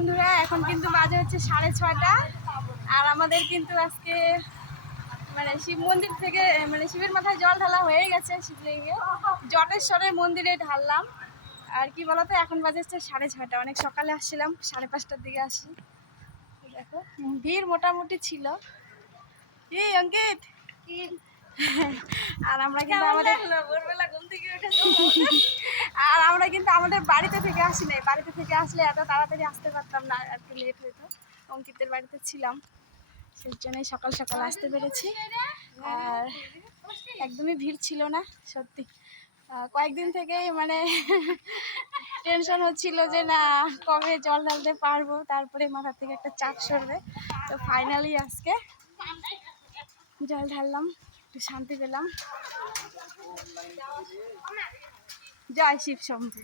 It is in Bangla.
বন্ধুরা, এখন কিন্তু বাজে হচ্ছে 6:30 আর আমাদের কিন্তু আজকে মানে শিব মন্দির থেকে মানে শিবের মাথায় জল ঢালা হয়ে গেছে। শিবলিঙ্গে জটেশ্বরের মন্দিরে ঢাললাম। আর কি বলতো, এখন বাজে হচ্ছে 6:30। অনেক সকালে আসছিলাম, 5:30টার দিকে আসি। দেখো ভিড় মোটামুটি ছিল। কি অঙ্কিত আর আমরা কিন্তু আমাদের বাড়িতে থেকে আসি নাই। বাড়িতে থেকে আসলে এত তাড়াতাড়ি আসতে পারতাম না, একটু লেট হইতো। অঙ্কিতের বাড়িতে ছিলাম, সেই জন্যই সকাল সকাল আসতে পেরেছি। আর একদমই ভিড় ছিল না সত্যি। কয়েকদিন থেকেই মানে টেনশন হচ্ছিল যে না কবে জল ঢালতে পারবো, তারপরে মাথা থেকে একটা চাপ সরবে। তো ফাইনালি আজকে জল ঢাললাম, একটু শান্তি পেলাম। জয় শিব শম্ভু।